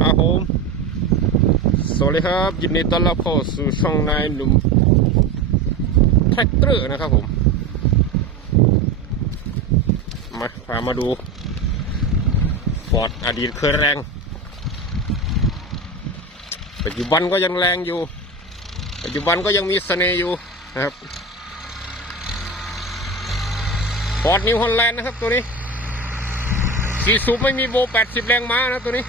ครับผมสวัสดีครับยินดีต้อนรับเข้าสู่ช่องนายหนุ่มแท็กเตอร์นะครับผม มาพามาดูฟอร์ดอดีตเคยแรงปัจจุบันก็ยังแรงอยู่ ปัจจุบันก็ยังมีเสน่ห์อยู่นะครับฟอร์ดนิวฮอลแลนด์นะครับตัวนี้สีสูบไม่มีโบ80 แรงม้านะตัวนี้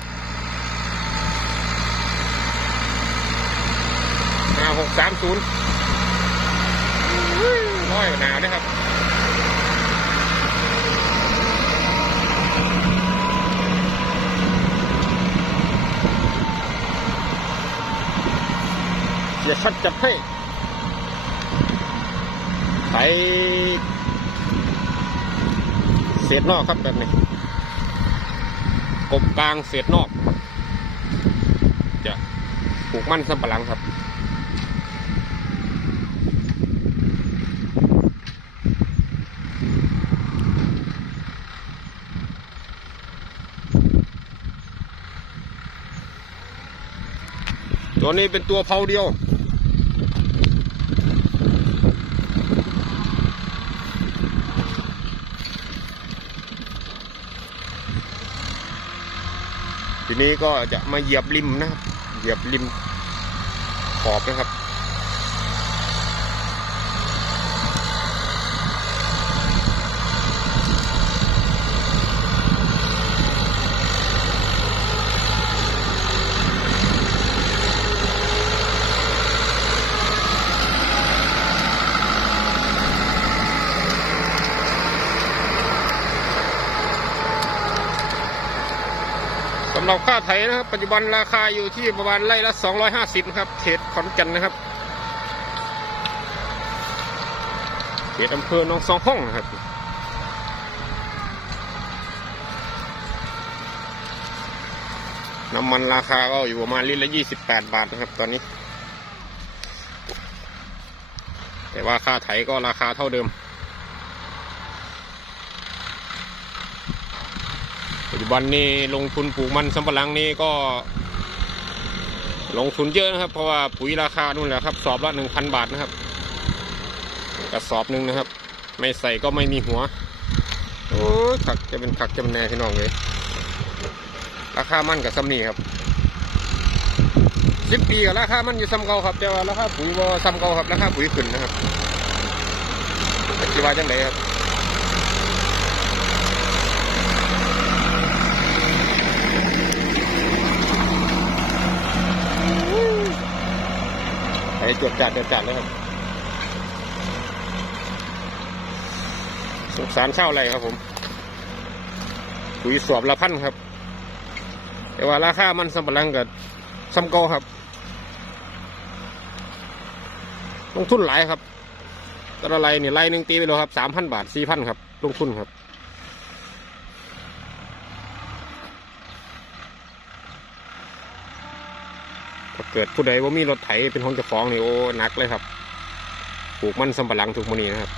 าหกสามศูนย์ร้อยหนาวนะครับเสียชัดจัดให้ไถเศษนอกครับแบบนี้กบกลางเศษนอก จะปลูกมันสำปะหลังครับ ตัวนี้เป็นตัวเผาเดียว ทีนี้ก็จะมาเหยียบริมนะครับ เหยียบริมขอบนะครับำหรับค่าไถนะครับ ปัจจุบันราคาอยู่ที่ประมาณไร่ละ 250นะครับเขตขอนแก่นนะครับเขตอำเภอหนองสองห้องนะครับน้ำมันราคาก็อยู่ประมาณลิตรละ 28 บาทนะครับ ตอนนี้ แต่ว่าค่าไถก็ราคาเท่าเดิม จุบันนี้ลงทุนปลูกมันสำปะหลังนี่ก็ ลงทุนเยอะนะครับ เพราะว่าปุ๋ยราคานู่นแหละครับสอบละหนึ่งพันบาทนะครับกระสอบหนึ่งนะครับ ไม่ใส่ก็ไม่มีหัวโอ้ขักจะเป็นขักจะเป็นแน่พี่น้องเลยราคามันกับซ้ำนี่ครับสิบปีกับราคามันอยู่ซ้ำเก่าครับแต่ว่าราคาปุ๋ยว่าซ้ำเก่าครับราคาปุ๋ยขึ้นนะครับจจุบันจังไดครับ อ้จวดจัดจวดจัดเลยครับสงสารเช่าอะไรครับผมปุ๋ยสอบละพันครับ แต่ว่าราคามันสำปะหลังกับซ้ำเก่าครับ ลงทุนหลายครับแต่ละไรเนี่ยไรหนึ่งตีไปแล้วครับสามพันบาทสี่พันครับ ลงทุนครับ เกิดผู้ใดว่ามีรถไถเป็นของเจ้าของนี่โอ้หนักเลยครับ ปลูกมันสำปะหลังทุกมื้อนี้นะครับ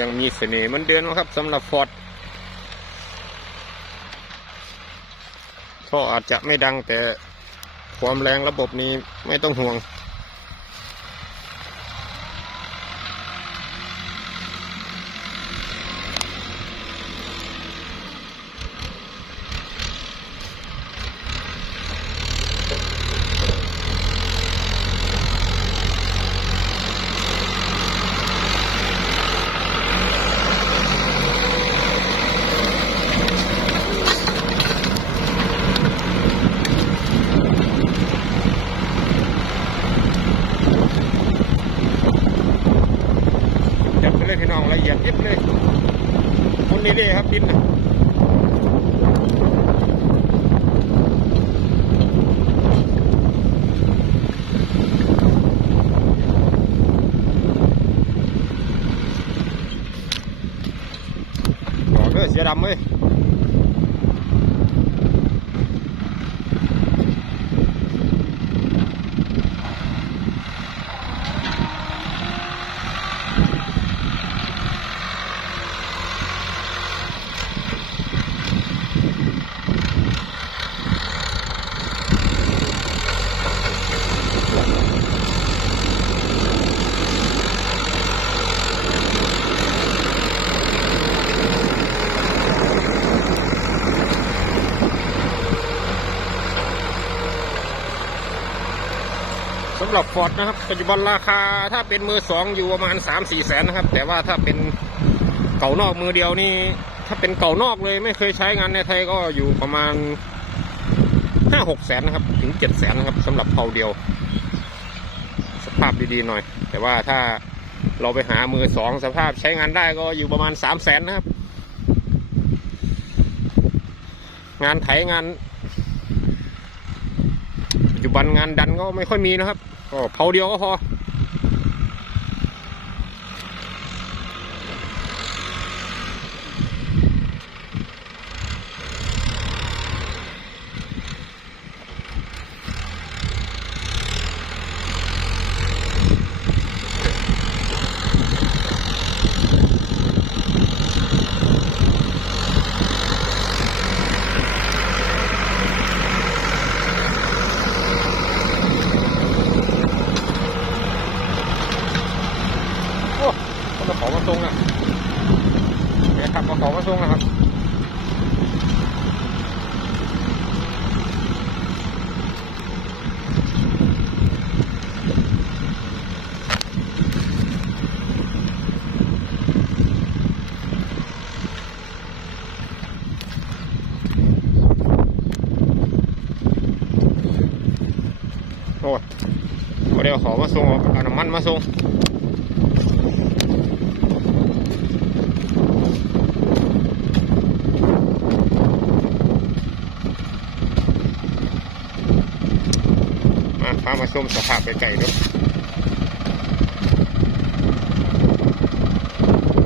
ยังมีเสน่ห์เหมันเดิมนะครับสำหรับฟอร์ดท่ออาจจะไม่ดังแต่ความแรงระบบนี้ไม่ต้องห่วง น้องละเอียดยิบเลยคนนี้เลยครับดินนะบอกเลยเสียดำเลยำหรับฟอร์ดนะครับ ปัจจุบันราคาถ้าเป็นมือสองอยู่ประมาณสามสี่แสนนะครับ แต่ว่าถ้าเป็นเก่านอกมือเดียวนี่ ถ้าเป็นเก่านอกเลยไม่เคยใช้งานในไทยก็อยู่ประมาณห้าหกแสนนะครับ ถึงเจ็ดแสนนะครับสำหรับเผาเดียว สภาพดีๆหน่อย แต่ว่าถ้าเราไปหามือสองสภาพใช้งานได้ก็อยู่ประมาณสามแสนนะครับ งานไถงานปัจจุบันงานดันก็ไม่ค่อยมีนะครับ ก็เผา อ้คนมาขอมาทรงอะเดี๋ยวขับมาขอมาทรงนะครับโอ้ยเดี๋ยวขอมาส่งเอาน้ำมันมาส่ง พามาชมสภาพไกลๆด้วย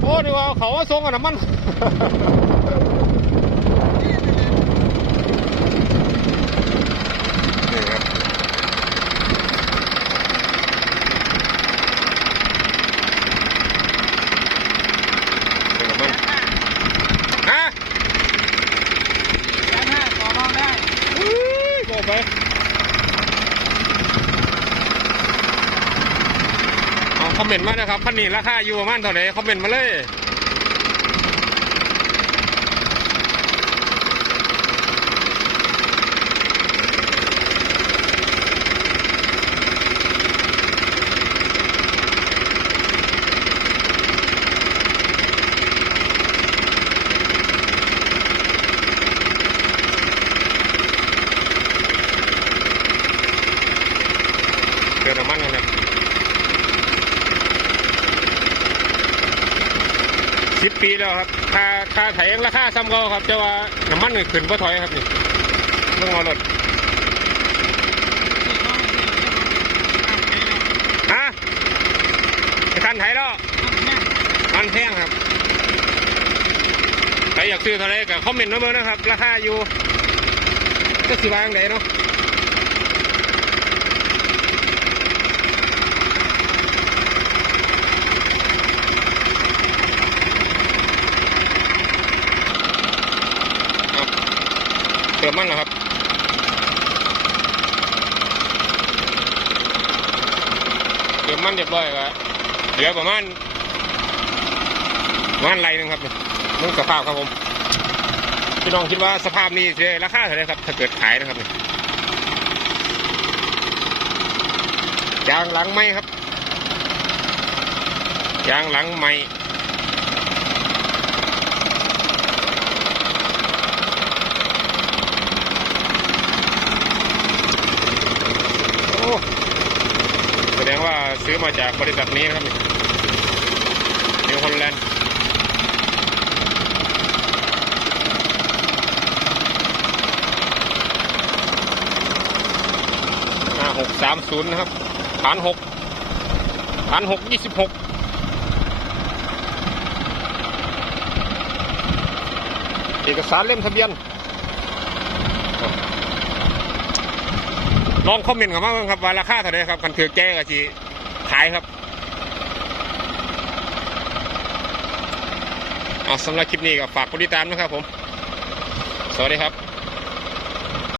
โอ้ดีว่าเขาว่าทรงกันน้ำมันครับนี่น้ำมันฮะ ด้านหน้าต่อรองได้ อุ้ยบอกไปเอาคอมเม นต์มานะครับคันนี้ราคาอยู่ประมาณเท่าไหร่คอมเมนต์มาเลยเติมน้ำมันกันครั สิบปีแล้วครับ ค่าค่าไถเองราคาซ้ำเก่าครับแต่ว่าน้ำมันนี่ขึ้นก็ถอยครับนี่เรื่องเอารถฮะคันไถแล้วมันแพงครับใครอยากซื้อเท่าไรก็คอมเมนต์มาเบิ่งนะครับ ราคาอยู่ก็สิบางไหนเนาะ เติมมันนะครับเติมมันเรียบร้อยก็เหลือประมาณประมาณไรหนึงครับนี่มึงสภาพครับผมพี่น้องคิดว่าสภาพนี้จะราคาเท่าไหรครับถ้าเกิดขายนะครับนี่ยางหลังไหมครับยางหลังไหม ซื้อมาจากบริษัทนี้ครับนิวฮอลแลนด์หกสามศูนย์นะครับฐานหกฐานหกยี่สิบหกเอกสารเล่มทะเบียนลองคอมเมนต์กันบ้างครับว่าราคาเท่าไรครับคันเถือแก้กับจี ขายครับเอาสำหรับคลิปนี้ก็ฝากกดติดตามนะครับผม สวัสดีครับ